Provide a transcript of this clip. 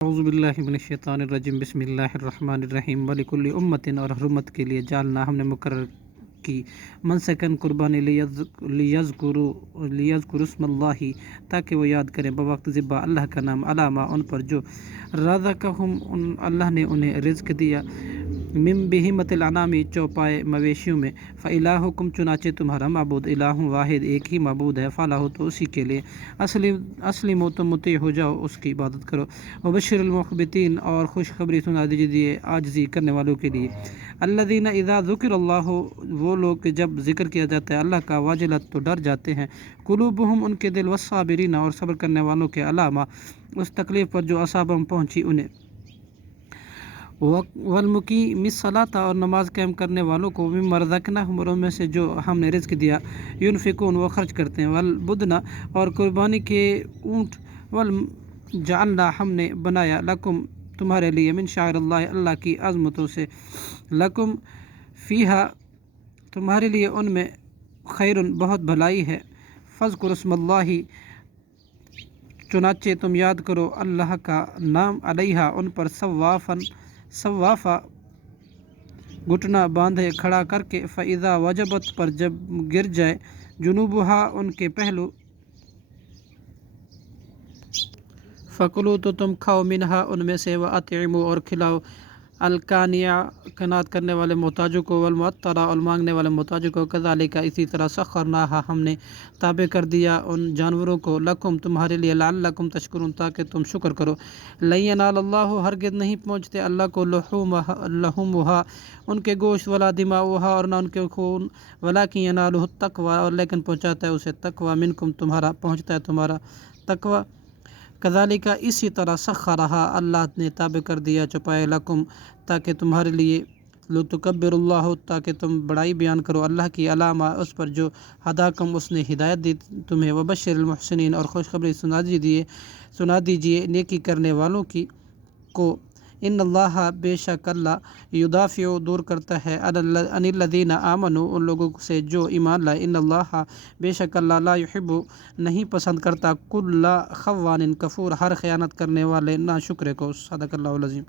اعوذ باللہ من الشیطان الرجیم بسم اللہ الرحمن الرحیم وَلِكُلِّ امت اور ہر امت کے لیے جعلنا ہم نے مقرر کی منسکن قربانی لیذکروا اسم اللہ تاکہ وہ یاد کریں بوقت ذبح اللہ کا نام علامہ ان پر جو رزقہم اللہ نے انہیں رزق دیا من بہیمۃ الانعام چوپائے مویشیوں میں فإلہکم چنانچہ تمہارا معبود الہ واحد ایک ہی معبود ہے فالہ تو اسی کے لیے اسلموا تم مطیع ہو جاؤ اس کی عبادت کرو وبشر المخبتین اور خوشخبری سنا دیجیے عاجزی کرنے والوں کے لیے الذین اذا ذکر اللہ وہ لوگ کہ جب ذکر کیا جاتا ہے اللہ کا واجلت تو ڈر جاتے ہیں قلوبہم ان کے دل والصابرین اور صبر کرنے والوں کے علامہ اس تکلیف پر جو اصابہم پہنچی انہیں والمقیم الصلاۃ اور نماز قائم کرنے والوں کو مما رزقناہم اور ان میں سے جو ہم نے رزق دیا ينفقون وہ خرچ کرتے ہیں والبدن اور قربانی کے اونٹ جعلنا ہم نے بنایا لکم تمہارے لیے من شعائر اللہ اللہ کی عظمتوں سے لکم فیہا تمہارے لیے ان میں خیر بہت بھلائی ہے فاذکروا اسم اللہ چنانچہ تم یاد کرو اللہ کا نام علیہا ان پر صوافا گھٹنا باندھے کھڑا کر کے فاذا وجبت پر جب گر جائے جنوبہا ان کے پہلو فکلوا تو تم کھاؤ منہا ان میں سے واطعموا اور کھلاؤ القانع قناعت کرنے والے محتاجوں کو والمعطر اور مانگنے والے محتاجوں کو کذالک اسی طرح سخرناہا ہم نے تابع کر دیا ان جانوروں کو لکم تمہارے لیے لعلکم تشکرون تاکہ تم شکر کرو لن ینال اللہ ہرگز نہیں پہنچتے اللہ کو لحومہا ان کے گوشت ولا دماؤہا اور نہ ان کے خون ولکن ینالہ التقوی اور لیکن پہنچاتا ہے اسے تقوی منکم تمہارا پہنچتا ہے تمہارا تقوی کذالک اسی طرح سخرہا اللہ نے تابع کر دیا چپائے لکم تاکہ تمہارے لیے لتکبر اللہ تاکہ تم بڑائی بیان کرو اللہ کی علامہ اس پر جو ہداکم اس نے ہدایت دی تمہیں وبشر المحسنین اور خوشخبری سنا دیجیے نیکی کرنے والوں کی کو ان اللہ بے شک اللہ یدافع دور کرتا ہے عن الذین آمنوا ان لوگوں سے جو ایمان لائے ان اللہ بے شک اللہ لا یحب نہیں پسند کرتا کل خوان کفور ہر خیانت کرنے والے ناشکرے کو صدق اللہ العظیم.